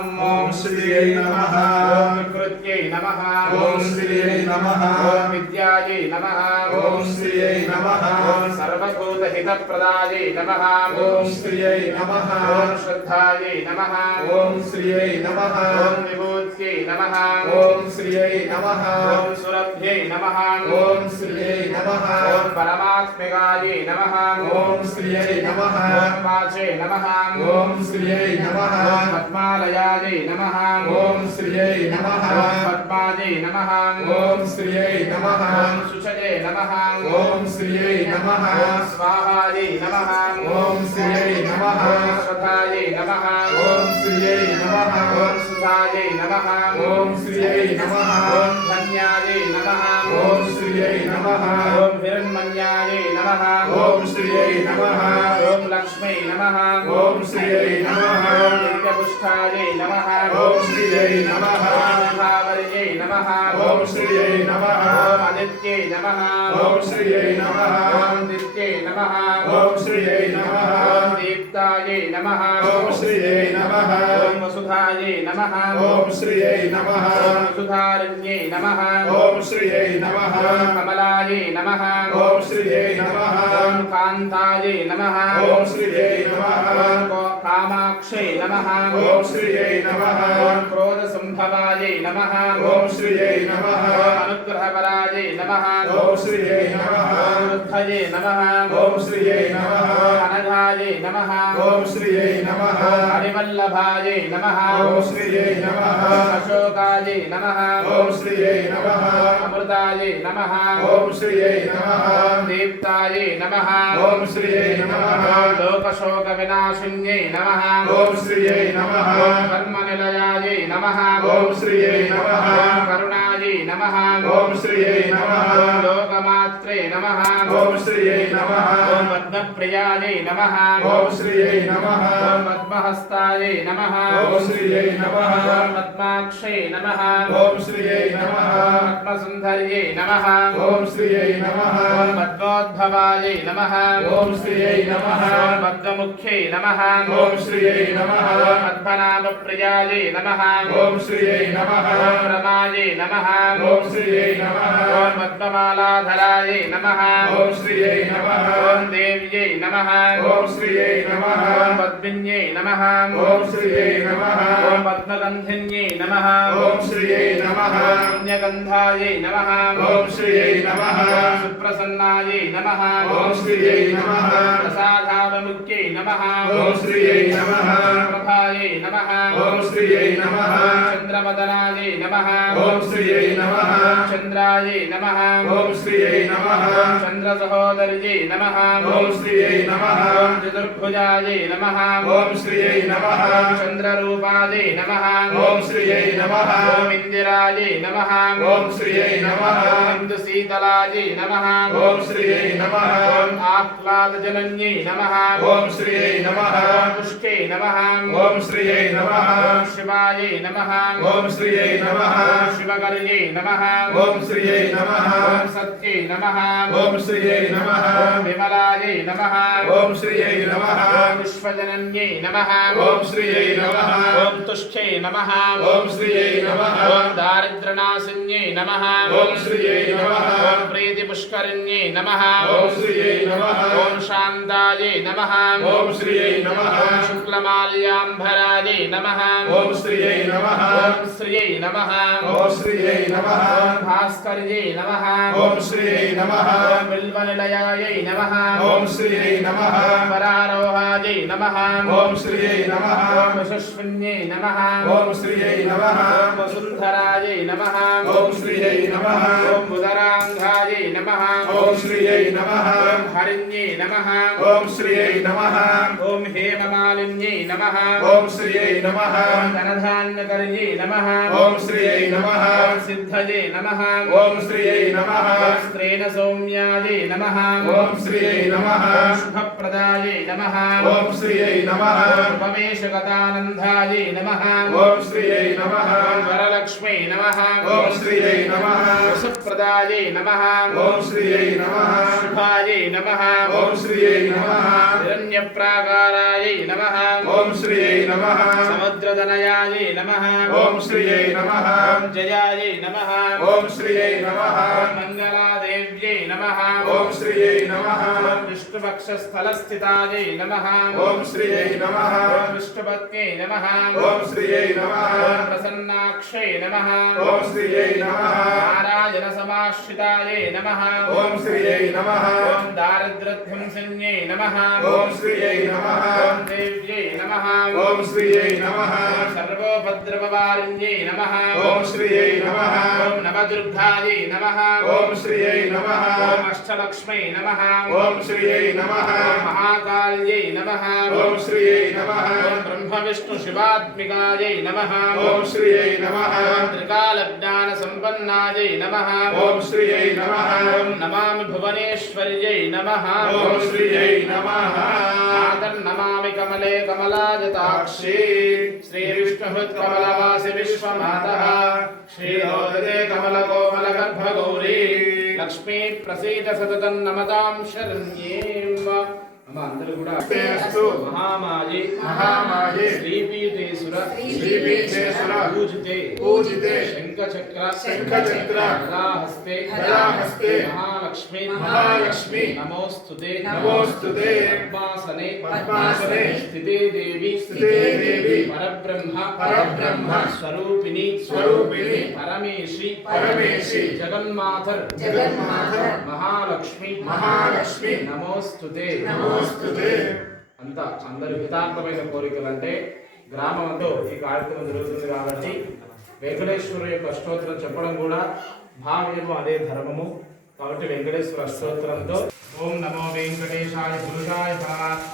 ओम श्रीयै नमः। ओम कृत्यै नमः। ओम श्रीयै नमः। ओम विद्यायै नमः। ओम श्रीयै नमः। ओम सर्वभूतहितप्रदायै नमः। ओम श्रीयै नमः। ओम श्रद्धायै नमः। ओम श्रीयै नमः। ओम विभूत्यै नमः। ओम श्रीयै नमः। ओम सुरभ्यै नमः। ओम श्रीयै नमः। ओम परमात्मिकायै नमः। ओम श्रीयै नमः। ओम वाचे नमः। ओम श्रीयै नमः। ओम पद्मालयायै नमः। ओम श्रीयै नमः। ओम पद्मायै नमः। ओम श्रीयै नमः। ओम सुचये नमः। ओम श्रीयै नमः। ओम स्वाहायै नमः। ओम श्रीयै नमः। ओम स्वधायै नमः। ओम श्रीयै नमः। ओम सुधायै नमः। ओम श्रीयै नमः। ओम धन्यायै नमः। ओम श्रीयै नमः। ओम हिरण्मयायै नमः। ओम श्रीयै नमः। ओम लक्ष्मै नमः। ओम श्रीयै नमः। ओम नित्यपुष्टायै नमः। ओम श्रीयै नमः। ओम भावर्यै नमः। ओम श्रीयै नमः। ओम आदित्यै नमः। ओम श्रीयै नमः। ओम दित्यै नमः। ओम श्रीयै नमः। ओम दीप्तायै नमः। ओम श्रीयै नमः। ओम वसुधायै नमः। ओम श्रीयै नमः। ओम वसुधारण्यै नमः। ओम श्रीयै नमः। ओम कमलायै नमः। ओम श्रीयै नमः। ओम कान्तायै नमः। ओम श्रीयै नमः। ओम कामाक्षै नमः। ओम श्रीयै नमः। ओम क्रोधसंभवायै नमः। ओम श्रीयै नमः। ओम अनुग्रहपरायै नमः। ओम श्रीयै नमः। ओम रुद्धये नमः। ओम श्रीयै नमः। ओम अनघायै नमः। ओम श्रीयै नमः। ओम हरिवल्लभायै नमः। ओम श्रीयै नमः। ओम अशोकायै नमः। ओम श्रीयै नमः। ओम अमृतायै नमः। ओम श्रीयै नमः। ओम दीप्तायै नमः। ओम श्रीयै नमः। ओम लोकशोकविनाशिन्यै नमः। ओम श्रीयै नमः। ओम कर्मनिलयायै नमः। ओम श्रीयै नमः। ओम करुणायै नमः। ओम श्रीयै नमः। ओम लोकमात्रे नमः। ओम श्रीयै नमः। ओम पद्मप्रियायै नमः। ओम श्रीयै नमः। ओम पद्महस्तायै नमः। ओम श्रीयै नमः। ओम पद्माक्षै नमः। ओम श्रीयै नमः। ओम पद्मसुन्दर्यै नमः। ओम श्रीयै नमः। ओम पद्मोद्भवायै नमः। ओम श्रीयै नमः। ओम पद्ममुख्यै नमः। ओम श्रीयै नमः। ओम पद्मनाभप्रियायै नमः। ओम श्रीयै नमः। ओम रमायै नमः। ओम श्रीयै नमः। ओम पद्ममालाधरायै नमः। ओम श्रीयै नमः। ओम देव्यै नमः। ओम श्रीयै नमः। ओम पद्मिन्यै नमः। ओम श्रीयै नमः। ओम पद्मगन्धिन्यै नमः। ओम श्रीयै नमः। ओम पुण्यगन्धायै नमः। ओम श्रीयै नमः। ओम सुप्रसन्नायै नमः। ओम श्रीयै नमः। ओम प्रसादावमुख्यै नमः। ओम श्रीयै नमः। ओम प्रभायै नमः। ओम श्रीयै नमः। ओम चन्द्रवदनायै नमः। ओम श्रीयै नमः। ओम चन्द्रायै नमः। ओम श्रीयै नमः। ओम चन्द्रसहोदर्यै नमः। ओम श्रीयै नमः। ओम चतुर्भुजायै नमः। ओम श्रीयै नमः। ओम चन्द्ररूपायै नमः। ओम श्रीयै नमः। ओम इन्दिरायै नमः। ओम श्रीयै नमः। ओम इन्दुशीतलायै नमः। ओम श्रीयै नमः। ओम आह्लादजनन्यै नमः। ओम श्रीयै नमः। ओम पुष्टे नमः। ओम श्रीयै नमः। ओम शिवायै नमः। ओम श्रीयै नमः। ओम शिवकर्यै नमः। ओम श्रीयै नमः। ओम सत्यै नमः। ओम श्रीयै नमः। ओम विमलायै नमः। ओम श्रीयै नमः। ओम विश्वजनन्यै नमः। ओम श्रीयै नमः। ओम तुष्टै नमः। ओम श्रीयै नमः। ओम दारिद्र्यनाशिन्यै नमः। ओम श्रीयै नमः। ओम प्रीतिपुष्करिण्यै नमः। ओम श्रीयै नमः। ओम शान्तायै नमः। ओम श्रीयै नमः। ओम शुक्लमाल्याम्भरायै नमः। ओम श्रीयै नमः। ओम श्रीयै नमः। ओम श्रीयै नमः। ओम भास्कर्यै नमः। ओम श्रीयै नमः। ओम बिल्वनिलयायै नमः। ओम श्रीयै नमः। ओम वरारोहायै नमः। ओम श्रीयै नमः। ओम यशस्विन्यै नमः। ओम श्रीयै नमः। ओम वसुन्धरायै नमः। ओम श्रीयै नमः। ओम उदराङ्गायै नमः। ओम श्रीयै नमः। ओम हरिण्यै नमः। ओम श्रीयै नमः। ओम हेममालिन्यै नमः। ओम श्रीयै नमः। ओम धनधान्यकर्यै नमः। ఓం శ్రీయై నమః ఓం సిద్ధయే నమః ఓం శ్రీయై నమః ఓం స్త్రేణ సౌమ్యాయే నమః ఓం శ్రీయై నమః ఓం శుభప్రదాయే నమః ఓం శ్రీయై నమః ఉపవేశగతానందాయే నమః ఓం శ్రీయై నమః ఓం వరలక్ష్మీ నమః ఓం శ్రీయై నమః వసుప్రదాయే నమః ఓం శ్రీయై నమః శుభాయే నమః ఓం శ్రీయై నమః హిరణ్యప్రాకారాయే నమః ఓం శ్రీయై నమః సముద్రదనయాయే నమః ఓం శ్రీయై నమః ఓం జయాయే నమః ఓం శ్రీయై నమః ఓం మంగళాదేవ్యై నమః ఓం శ్రీయై నమః ఓం విష్ణుపక్షస్థలస్థితాయే నమః ఓం శ్రీయై నమః ఓం విష్ణుపత్న్యై నమః ఓం శ్రీయై నమః ఓం ప్రసన్నాక్షై నమః ఓం శ్రీయై నమః నారాయణ సమాశ్రితాయే నమః ఓం శ్రీయై నమః ఓం దారిద్ర్యధ్వంసన్యై నమః ఓం శ్రీయై నమః ఓం దేవ్యై నమః ఓం శ్రీయై నమః ఓం సర్వోపద్రవవారిణ్యై నమః ఓం శ్రీయై నమః ఓం నవదుర్గాయై నమః ఓం శ్రీయై నమః ఓం అష్టలక్ష్మై నమః ఓం శ్రీయై నమః ఓం మహాకాళ్యై నమః ఓం శ్రీయై నమః ఓం బ్రహ్మ విష్ణు శివాత్మికాయై నమః ఓం శ్రీయై నమః ఓం త్రికాలజ్ఞాన సంపన్నాయై నమః ఓం శ్రీయై నమః ఓం నమామి భువనేశ్వర్యై నమః ఓం శ్రీయై నమః నమామి కమలే కమలాజతాక్షి శ్రీ విష్ణుహృత్కమలవాసి విశ్వమాతః శ్రీరోదతే కమలకోమల గర్భగౌరీ లక్ష్మీ ప్రసీద సతతం నమతాం శరణ్యేం. అమ్మ అందరూ కూడా అస్తు మహామాయి మహామాయే శ్రీపీఠేశ్వర శ్రీపీఠేశ్వర పూజితే పూజితే శంఖచక్ర శంఖచక్ర గదాహస్తే గదాహస్తే మహాలక్ష్మి మహాలక్ష్మి నమోస్తుతే నమోస్తుతే పద్మాసనే పద్మాసనే స్థితే దేవి స్థితే దేవి పరబ్రహ్మ పరబ్రహ్మ స్వరూపిణి స్వరూపిణి పరమేశి పరమేశి జగన్మాతర్ మహాలక్ష్మి మహాలక్ష్మి నమోస్తుతే నమోస్తుతే. అంతా అందరి హితార్థమైన కోరికలు అంటే గ్రామంలో ఈ కార్యక్రమం జరుగుతుంది కాబట్టి వెంకటేశ్వరు యొక్క అష్టోత్తరం చెప్పడం కూడా భావ్యము అదే ధర్మము కాబట్టి వెంకటేశ్వర అష్టోత్తరంతో ఓం నమో వెంకటేశాయ పురుషాయ పరమాత్మ